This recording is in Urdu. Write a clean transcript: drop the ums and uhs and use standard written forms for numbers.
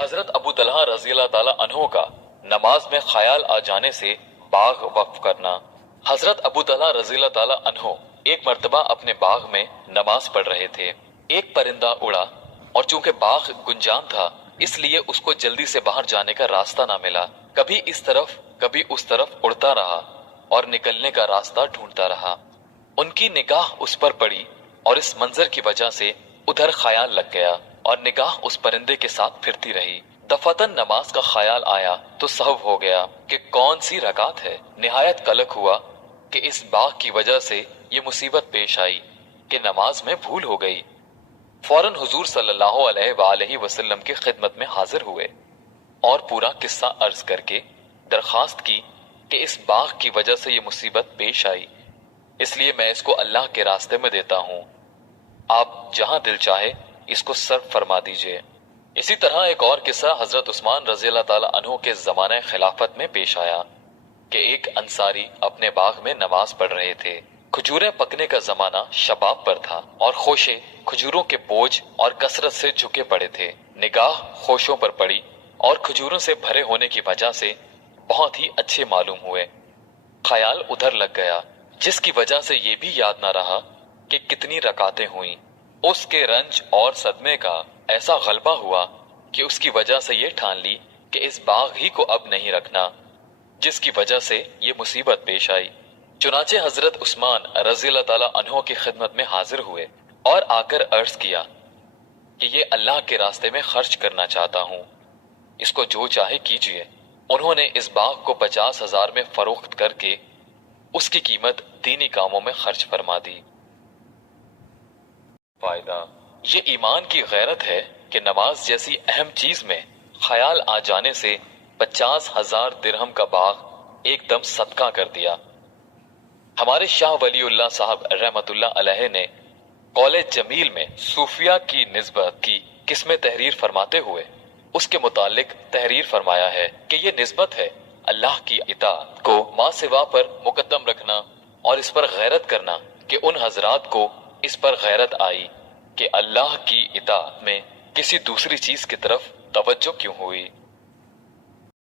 حضرت ابو طلحہ رضی اللہ تعالیٰ عنہ کا نماز میں خیال آ جانے سے باغ وقف کرنا۔ حضرت ابو طلحہ رضی اللہ تعالیٰ عنہ ایک مرتبہ اپنے باغ میں نماز پڑھ رہے تھے۔ ایک پرندہ اڑا اور چونکہ باغ گنجان تھا اس لیے اس کو جلدی سے باہر جانے کا راستہ نہ ملا۔ کبھی اس طرف کبھی اس طرف اڑتا رہا اور نکلنے کا راستہ ڈھونڈتا رہا۔ ان کی نگاہ اس پر پڑی اور اس منظر کی وجہ سے ادھر خیال لگ گیا اور نگاہ اس پرندے کے ساتھ پھرتی رہی۔ دفعتاً نماز کا خیال آیا تو سہو ہو گیا کہ کون سی رکعت ہے۔ نہایت قلق ہوا کہ اس باغ کی وجہ سے یہ مصیبت پیش آئی کہ نماز میں بھول ہو گئی۔ فوراً حضور صلی اللہ علیہ وآلہ وسلم کی خدمت میں حاضر ہوئے اور پورا قصہ عرض کر کے درخواست کی کہ اس باغ کی وجہ سے یہ مصیبت پیش آئی، اس لیے میں اس کو اللہ کے راستے میں دیتا ہوں، آپ جہاں دل چاہے اس کو صرف فرما دیجئے۔ اسی طرح ایک اور قصہ حضرت عثمان رضی اللہ تعالیٰ عنہ کے زمانہ خلافت میں پیش آیا کہ ایک انصاری اپنے باغ میں نماز پڑھ رہے تھے۔ کھجوریں پکنے کا زمانہ شباب پر تھا اور خوشے کھجوروں کے بوجھ اور کثرت سے جھکے پڑے تھے۔ نگاہ خوشوں پر پڑی اور کھجوروں سے بھرے ہونے کی وجہ سے بہت ہی اچھے معلوم ہوئے۔ خیال ادھر لگ گیا جس کی وجہ سے یہ بھی یاد نہ رہا کہ کتنی رکعتیں ہوئیں۔ اس کے رنج اور صدمے کا ایسا غلبہ ہوا کہ اس کی وجہ سے یہ ٹھان لی کہ اس باغ ہی کو اب نہیں رکھنا، جس کی وجہ سے یہ مصیبت پیش آئی۔ چنانچہ حضرت عثمان رضی اللہ تعالیٰ عنہ کی خدمت میں حاضر ہوئے اور آ کر عرض کیا کہ یہ اللہ کے راستے میں خرچ کرنا چاہتا ہوں، اس کو جو چاہے کیجیے۔ انہوں نے اس باغ کو 50,000 میں فروخت کر کے اس کی قیمت دینی کاموں میں خرچ فرما دی۔ فائدہ: یہ ایمان کی غیرت ہے کہ نماز جیسی اہم چیز میں خیال آ جانے سے 50,000 درہم کا باغ ایک دم صدقہ کر دیا۔ ہمارے شاہ ولی اللہ صاحب رحمت اللہ علیہ نے قول جمیل میں صوفیہ کی نسبت کی قسم تحریر فرماتے ہوئے اس کے متعلق تحریر فرمایا ہے کہ یہ نسبت ہے اللہ کی اطاعت کو ما سوا پر مقدم رکھنا اور اس پر غیرت کرنا کہ ان حضرات کو اس پر غیرت آئی کہ اللہ کی اطاعت میں کسی دوسری چیز کی طرف توجہ کیوں ہوئی۔